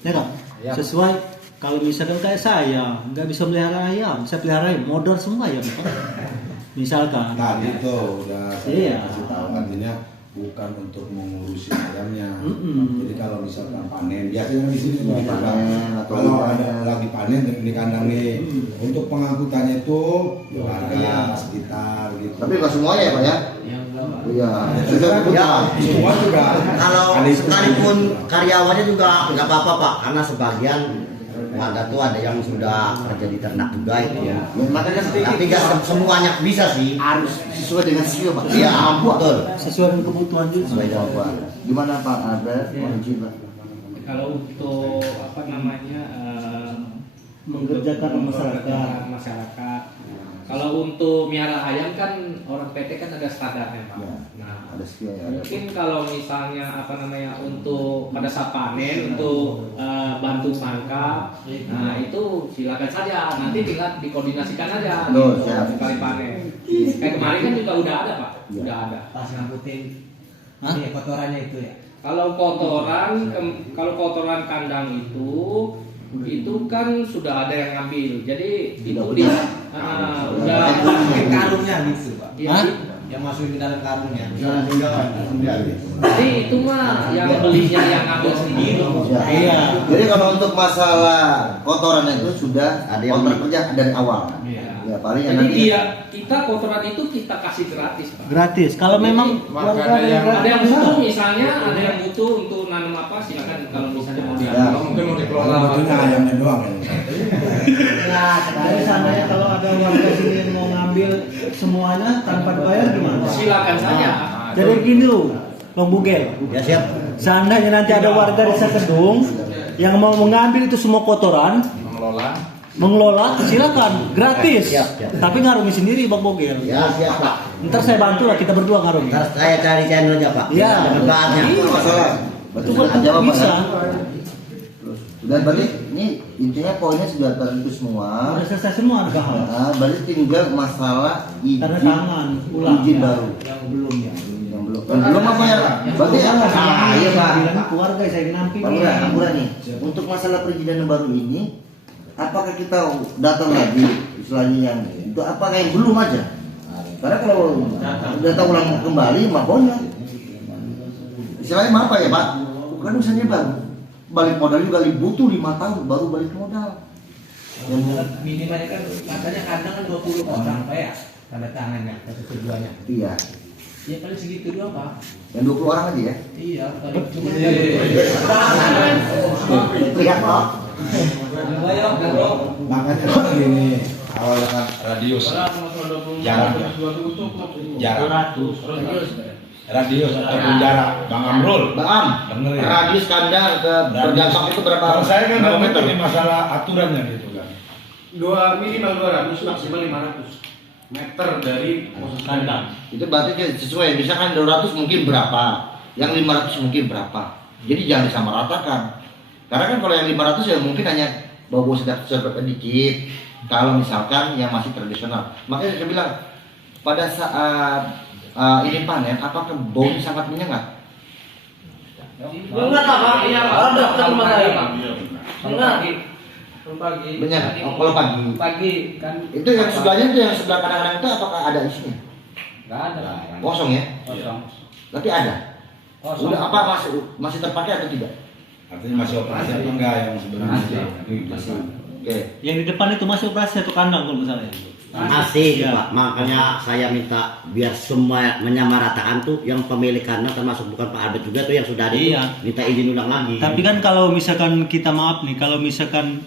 Ya kan? Sesuai kalau misalkan kayak saya nggak bisa melihara ayam, saya pelihara ayam modal semua ya Pak. Misalkan. Tadi tuh udah saya Iya. kasih tahu artinya bukan untuk mengurusi ayamnya. Jadi kalau misalkan panen, biasanya di sini begitu Pak. Kalau ada lagi panen di kandang nih, untuk pengangkutannya itu warga sekitar gitu. Tapi nggak semuanya ya Pak ya? Iya. Semua juga. Kalau sekalipun karyawannya juga nggak apa-apa Pak, karena sebagian warga tuh ada yang sudah kerja di ternak juga itu. Ya, makanya Tapi nggak semuanya bisa sih. harus sesuai dengan skill Pak. Iya, mampu. betul. Sesuai dengan kebutuhan juga. Sesuai dengan Pak. Gimana Pak? Ada izin Pak? Kalau untuk apa namanya Mengerjakan masyarakat. Kalau untuk miara ayam kan orang PT kan ada standarnya Pak. Ya, Nah, ada skill ya. mungkin kalau misalnya apa namanya untuk pada saat panen untuk bantu tangkap, nah itu silakan saja. Nanti tinggal dikoordinasikan aja Loh, gitu, siap. sekali panen. Kayak kemarin kan juga udah ada Pak, Ya. udah ada. Pas ngangkutin Hah? ini kotorannya itu ya. Kalau kotoran kandang itu kan sudah ada yang ngambil. Jadi itu dia udah Pakai karungnya gitu Pak. Iya, Hah? Yang masukin ke dalam karungnya. jadi itu mah yang belinya yang ngambil sendiri. Iya. Jadi kalau untuk masalah kotoran itu sudah Ada yang kontrak kerja dari awal. Iya. Ya paling Jadi nanti. kita kotoran itu kita kasih gratis Pak. Gratis. Kalau Jadi, memang ada yang butuh misalnya ada yang butuh untuk nanam apa silakan kalau misalnya mau Ya. diambil. Mungkin mau dikelola ayamnya doang ya. Ya, dari sananya kalau ada warga sini yang mau ngambil semuanya tanpa dibayar gimana? Silakan saja. Jadi gini loh, Bang Bugel. Ya siap. Seandainya nanti ada warga desa Kedung yang mau mengambil itu semua kotoran, mengelola, silakan, gratis. Siap, siap. Tapi ngarungi sendiri Bang Bugel. Ya siap Pak. Ntar saya bantu lah, kita berdua ngarungi. Ntar saya cari channelnya Pak. Iya. Ada bahannya. Iya. masalah. Berarti Itu sudah jawab Pak bisa. ya? Dan berarti ini intinya poinnya sudah tertentu semua. Udah selesai semua hal. Nah, berarti tinggal masalah Karena izin, tangan ulang izin ya. baru. Yang belum ya. Yang belum. Yang belum apa ya? Berarti iya Pak. Bilang keluarga saya namping. Pak Lurah, Ampura nih. Untuk masalah perizinan yang baru ini, apakah kita datang lagi istilahnya yang itu? Apakah yang belum aja? Karena kalau datang ulang kembali, mah banyak. Istilahnya mah apa ya Pak? Bukan misalnya baru balik modal juga butuh 5 tahun baru balik modal. Minimalnya kan katanya kandang kan 20 orang Pak ya. Tanda tangannya, tujuannya. Iya. Ya paling segitu doang Pak. Yang 20 orang aja ya. Iya, paling cuma Lihat Pak. Makanya gini, awalnya kan radius, jarak, radius ataupun jarak, Bang Amrul. Bang Am, Bener ya? radius kandang ke berdampak itu berapa? Kalau saya kan berapa nggak meter? mengerti masalah aturannya gitu kan. Minimal 200 maksimal 500 meter dari posisi kandang. Itu berarti sesuai. Misalkan 200 mungkin berapa, yang 500 mungkin berapa. Jadi jangan disamaratakan. Karena kan kalau yang 500 ya mungkin hanya bau sedap sedikit. Kalau misalkan yang masih tradisional, makanya saya bilang pada saat ini panen, apakah baunya sangat menyengat? Enggak Pak, iya ada rumah saya Pak. Enggak. Pagi. Menyengat. Kalau pagi. Pagi kan Itu yang sebelahnya itu yang sebelah kanan-kanan itu apakah ada isinya? enggak ada. Kosong ya? Kosong. Tapi ada. Kosong. Udah apa masih terpakai atau tidak? Artinya masih operasi apa enggak yang sebenarnya? Masih. Oke. Yang di depan itu masih operasi satu kandang kalau misalnya. Masih Ya. Pak, makanya saya minta biar semua menyamaratakan tuh yang pemilik kandang termasuk bukan Pak Albert juga tuh yang sudah ada Iya. tuh, minta izin ulang lagi. Tapi kan kalau misalkan kita maaf nih, kalau misalkan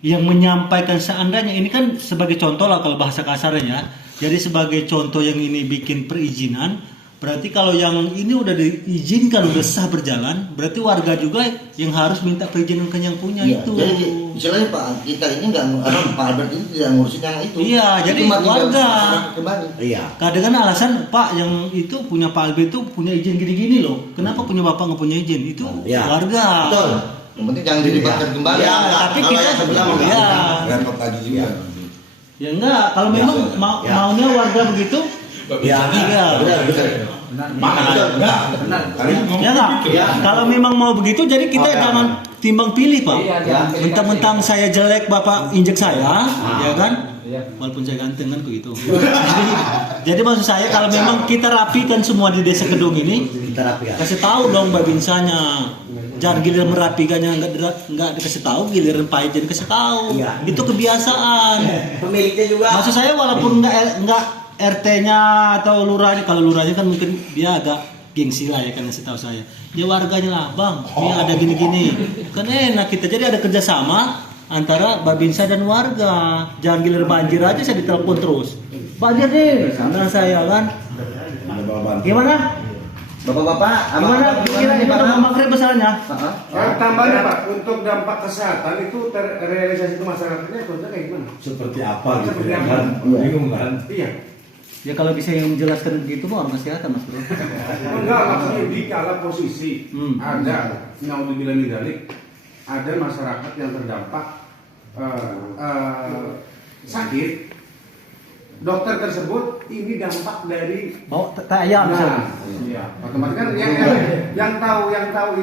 yang menyampaikan seandainya ini kan sebagai contoh lah kalau bahasa kasarnya. Jadi sebagai contoh yang ini bikin perizinan, berarti kalau yang ini udah diizinkan udah sah berjalan, berarti warga juga yang harus minta perizinan ke yang punya Iya. itu. Jadi misalnya Pak kita ini nggak, Pak Albert ini tidak ngurusin yang itu. Iya, jadi Cuma tinggal warga. masyarakat kembali. Iya. Kadang kan alasan Pak yang itu punya Pak Albi itu punya izin gini-gini loh. Kenapa punya Bapak nggak punya izin? Itu Iya. warga. Betul. Yang penting jangan dilibatkan kembali. Iya, tapi Kalau kita yang sebelah mah iya. Repot lagi juga. Ya enggak, kalau memang Ya. maunya warga begitu, Ya, iya. benar, benar. Enggak. Kali ini ngomong Ya nggak? gitu. Kalau memang mau begitu, jadi kita jangan timbang pilih Pak. Iya, jangan pilih Mentang-mentang saya jelek, Bapak injek saya, ya kan? Iya. Walaupun saya ganteng kan begitu. Jadi maksud saya kalau memang kita rapikan semua di Desa Kedung ini, Kita rapi ya. kasih tahu dong babinsanya. Jangan giliran merapikannya nggak dikasih tahu, giliran pahit jadi kasih tahu. Iya. Itu kebiasaan. Pemiliknya juga. Maksud saya walaupun nggak RT-nya atau lurahnya, kalau lurahnya kan mungkin dia agak gengsi lah ya kan ngasih tahu saya. Dia warganya lah, Bang, ini ada gini-gini. Kan enak kita. Jadi ada kerjasama antara Babinsa dan warga. Jangan gilir banjir aja saya ditelepon terus. Banjir nih, sama saya kan. Ada bawa bantu. Gimana? Bapak-bapak, Gimana? Kira nih kita Pak? mau makrib besarnya? Tambahannya Pak, untuk dampak kesehatan itu terrealisasi ke masyarakatnya contohnya kayak gimana? Seperti apa gitu Seperti ya apa? kan? Iya. Bingung kan? Iya. Ya kalau bisa yang menjelaskan begitu mah orang kesehatan Mas Bro. Enggak, maksudnya di kala posisi ada naudzubillah min dzalik, ada masyarakat yang terdampak sakit. Dokter tersebut ini dampak dari Mau ayam misalnya. iya, otomatis kan yang tahu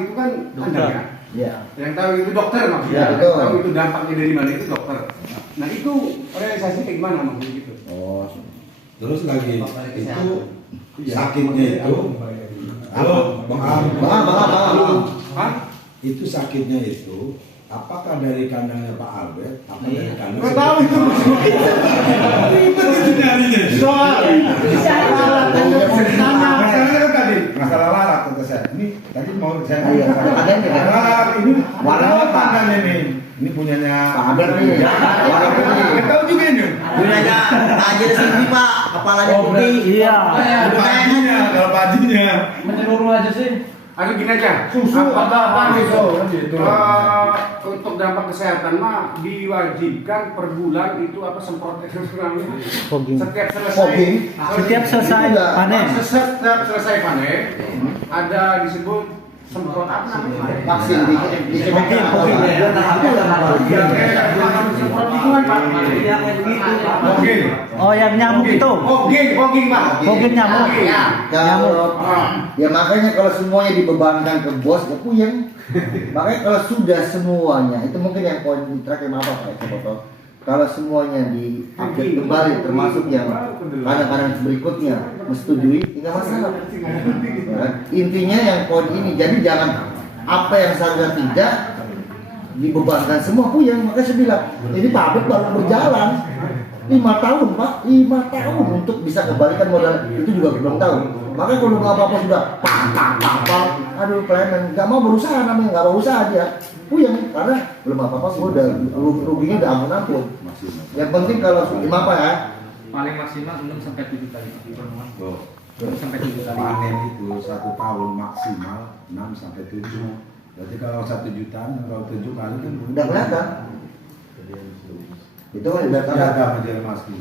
itu kan Dokter. Anda ya. Iya. Yang tahu itu dokter maksudnya. Iya, Yang betul. tahu itu dampaknya dari mana itu dokter. Nah itu realisasi kayak gimana maksudnya gitu? Oh, Terus lagi itu sakitnya itu. Halo, Bang Am. Bang. Hah? Itu sakitnya itu apakah dari kandangnya Pak Albert? Apa dari kandang? Nggak tahu itu. Ribet itu nyarinya. Masalahnya kan tadi masalah lalat kata saya. Ini tadi mau saya Iya, ada yang tidak? lalat ini Warna warna apa? kandangnya nih. Ini punyanya Pak Albert nih. Warna putih. Nggak tahu juga ini. Gunanya aja sini Pak, kepalanya putih. Iya. Ada pajinya, kalau pajinya. Menyeluruh aja sih. Ada gini aja. Susu Apakah apa gitu. untuk dampak kesehatan mah diwajibkan per bulan itu apa semprot Fogging. setiap selesai Fogging? Setiap selesai panen. setiap selesai panen ada disebut semprot apa namanya? Vaksin di Fogging. Semprot lingkungan Pak. Oke. Oh yang nyamuk itu. Fogging Pak. Fogging nyamuk. Ya. Kalau ya makanya kalau semuanya dibebankan ke bos ya puyeng. Makanya kalau sudah semuanya itu mungkin yang poin terakhir apa Pak? Saya potong. Kalau semuanya diupdate kembali termasuk yang kadang-kadang berikutnya menyetujui tidak masalah. Ya kan? Intinya yang poin ini jadi jangan apa yang seharusnya tidak dibebankan semua puyeng. Makanya saya bilang ini pabrik baru berjalan 5 tahun Pak, 5 tahun untuk bisa kembalikan modal itu juga belum tahu. Makanya kalau nggak apa-apa sudah aduh pelayanan nggak mau berusaha namanya nggak mau usaha dia puyeng karena belum apa-apa gua udah ruginya udah ampun. Yang penting kalau apa ya Paling maksimal 6 sampai 7 kali. Tuh. 6 sampai 7 kali. Panen itu 1 tahun maksimal 6 sampai 7. Berarti kalau 1 jutaan kalau 7 kali kan udah kelihatan. Itu kan udah tidak kelihatan. ada majalah maski.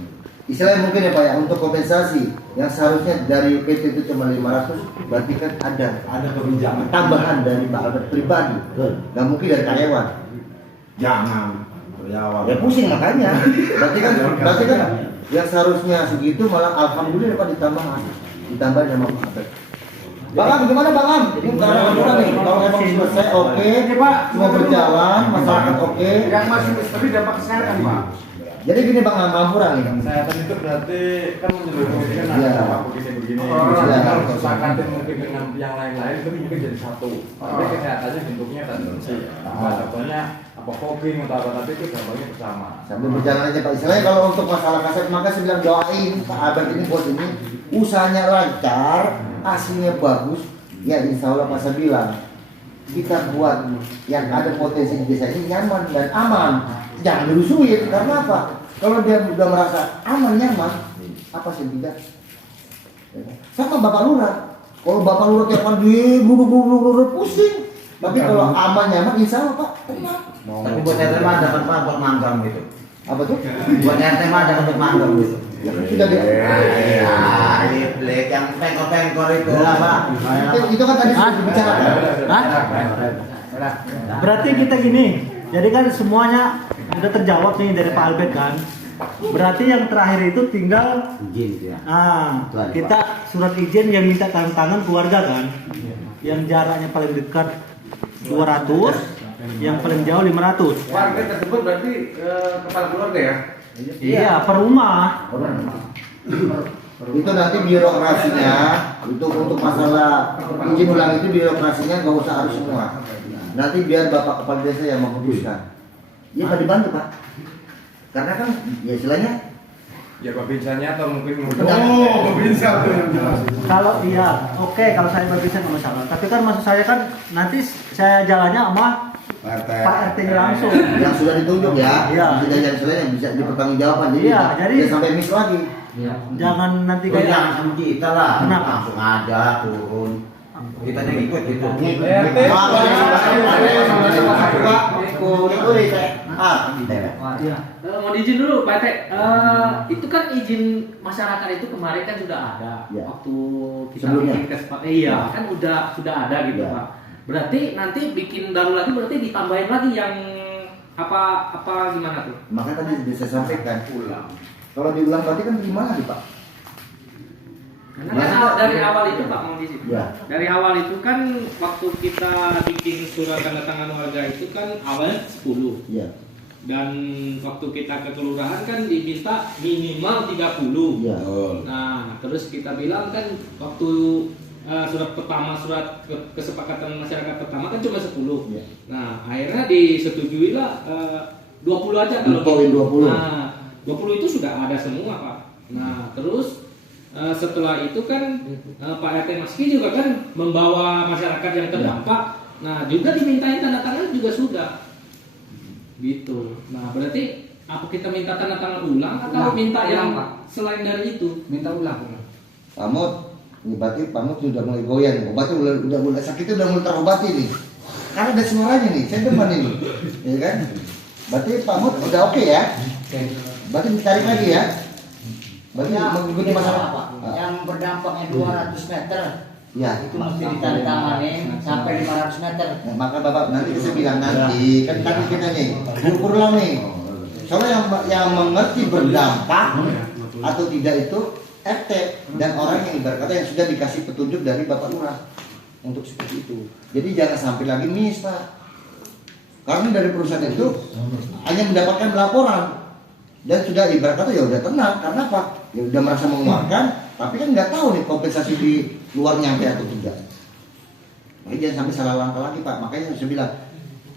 Istilahnya mungkin ya Pak ya untuk kompensasi yang seharusnya dari PT itu cuma 500 berarti kan ada kebijakan tambahan dari Pak Albert pribadi nggak mungkin dari karyawan jangan karyawan. ya pusing makanya berarti kan yang seharusnya segitu malah alhamdulillah Pak ditambah sama Pak Albert. Bang Am, gimana Bang Am? Ini karena murah nih, kalau emang selesai oke, semua berjalan, masyarakat oke. Yang masih misteri dampak kesehatan Pak. Jadi gini Bang Am, Mampura nih. Kesehatan itu berarti kan menyeluruh kan Iya. ada apa begini-begini. Oh, iya. Kalau kesepakatan mungkin dengan yang lain-lain itu mungkin jadi satu. Tapi kesehatannya bentuknya kan contohnya apa fogging atau apa tapi itu dampaknya bersama. Sambil berjalan aja Pak. Istilahnya kalau untuk masalah kaset maka saya bilang doain Pak Albert ini bos ini usahanya lancar, hasilnya bagus. Ya insya Allah Pak saya bilang kita buat yang ada potensi di desa ini nyaman dan aman. Jangan dirusuhin karena apa? Kalau dia udah merasa aman nyaman, apa sih tidak? Sama Bapak Lurah. Kalau Bapak Lurah tiap hari buru pusing. Tapi kalau aman nyaman insya Allah Pak tenang. Tapi buat RT mah ada kan Pak buat manggang gitu. Apa tuh? Buat RT mah ada untuk manggang gitu. Ya, sudah dia. Iblek yang pengkor-pengkor itu lah Pak. Itu kan tadi sudah dibicarakan. Hah? Berarti kita gini. Jadi kan semuanya udah terjawab nih dari Pak Albert kan. Berarti yang terakhir itu tinggal Izin ya. Itu aja, kita surat izin yang minta tanda tangan keluarga kan. Yang jaraknya paling dekat 200, yang paling jauh 500. Warga tersebut berarti kepala keluarga ya? Iya, per rumah. Itu nanti birokrasinya untuk masalah izin ulang itu birokrasinya nggak usah harus semua. Nanti biar bapak kepala desa yang memutuskan. Iya Pak, dibantu Pak. Karena kan ya istilahnya Ya babinsannya atau mungkin Bisa tuh yang jelas. Kalau iya, oke kalau saya berpisah nggak masalah. Tapi kan maksud saya kan nanti saya jalannya sama Pak RT. Pak RT-nya langsung. yang sudah ditunjuk ya, Iya. sudah yang istilahnya bisa dipertanggungjawabkan. Jadi Iya, jadi- dia sampai miss lagi. Jangan nanti Jangan kayak sama kita lah. Kenapa? Langsung aja turun. Kita yang ikut gitu. Iya. Mau izin dulu Pak Tek. Itu kan izin masyarakat itu kemarin kan sudah ada Ya. waktu kita Sebelumnya. bikin kesepakatan. Iya, kan sudah ada gitu Ya. Pak. Berarti nanti bikin baru lagi berarti ditambahin lagi yang apa gimana tuh? Makanya tadi bisa sampaikan ulang. Kalau diulang berarti kan gimana nih Pak? Karena kan dari awal itu Pak mau di situ. Ya. Dari awal itu kan waktu kita bikin surat tanda tangan warga itu kan awalnya 10. Iya. Dan waktu kita ke kelurahan kan diminta minimal 30. Iya. Betul. Nah, terus kita bilang kan waktu surat pertama, surat kesepakatan masyarakat pertama kan cuma 10. Iya. Nah, akhirnya disetujui lah 20 aja kalau Poin 20. Nah, 20 itu sudah ada semua, Pak. Nah, terus setelah itu kan Pak RT Maski juga kan membawa masyarakat yang terdampak. Nah, juga dimintain tanda tangan juga sudah. Gitu. Nah, berarti apa kita minta tanda tangan ulang atau minta yang selain dari itu? Minta ulang. Pamut, ini berarti Pamut sudah mulai goyang, obatnya udah sakitnya udah mulai terobati nih. Karena ada suaranya nih, saya depan ini, ya kan? Berarti Pamut udah oke ya? Berarti ditarik lagi ya? Berarti mengikuti masalah apa? Yang berdampaknya 200 meter Ya, itu mesti ditandatangani sampai 500 meter. nah, maka Bapak nanti saya bilang nanti kan tadi kita nih diukur ulang nih. Soalnya yang mengerti berdampak atau tidak itu RT dan orang yang ibarat kata yang sudah dikasih petunjuk dari Bapak Lurah untuk seperti itu. Jadi jangan sampai lagi miss Pak. Karena dari perusahaan itu hanya mendapatkan laporan dan sudah ibarat kata ya udah tenang. Karena apa? Ya udah merasa mengeluarkan, tapi kan nggak tahu nih kompensasi di luar nyampe atau tidak. Nah, jangan sampai salah langkah lagi Pak. Makanya saya bilang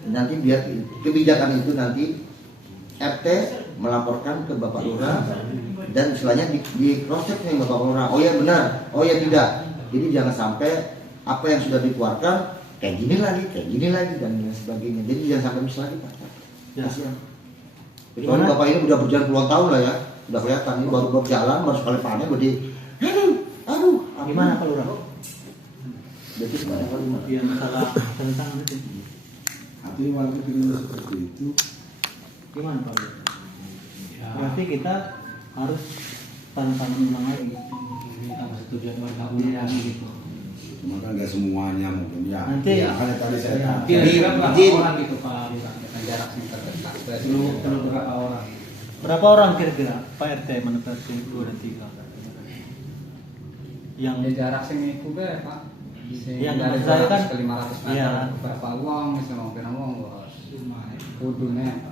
nanti biar kebijakan itu nanti RT melaporkan ke Bapak Lurah dan istilahnya di cross check nih Bapak Lurah. Oh ya benar, oh ya tidak. Jadi jangan sampai apa yang sudah dikeluarkan kayak gini lagi dan lain sebagainya. Jadi jangan sampai miss lagi Pak. Ya. Kasihan. Kecuali Bapak ini udah berjalan puluhan tahun lah ya, udah kelihatan ini baru berjalan baru sekali panen berarti aduh Gimana Pak Lurah? berarti sebanyak kali Mas. Iya masalah tanda tangan itu. Tapi waktu tinggal seperti itu, Gimana Pak Lurah? Berarti kita harus tanda tangan ulang lagi. Minta persetujuan warga ulang gitu. cuma kan nggak semuanya mungkin ya. Nanti Makanya tadi saya Kira-kira berapa Izin. orang gitu Pak Lurah dengan jarak yang terdekat? Perlu berapa orang? berapa orang kira-kira Pak RT mana RT 2 dan 3? Yang Ya jarak sing iku be, Pak. Yang Dari saya kan- 200 ke 500 meter. Iya. Berapa uang bisa mau pirang uang bos. Kudune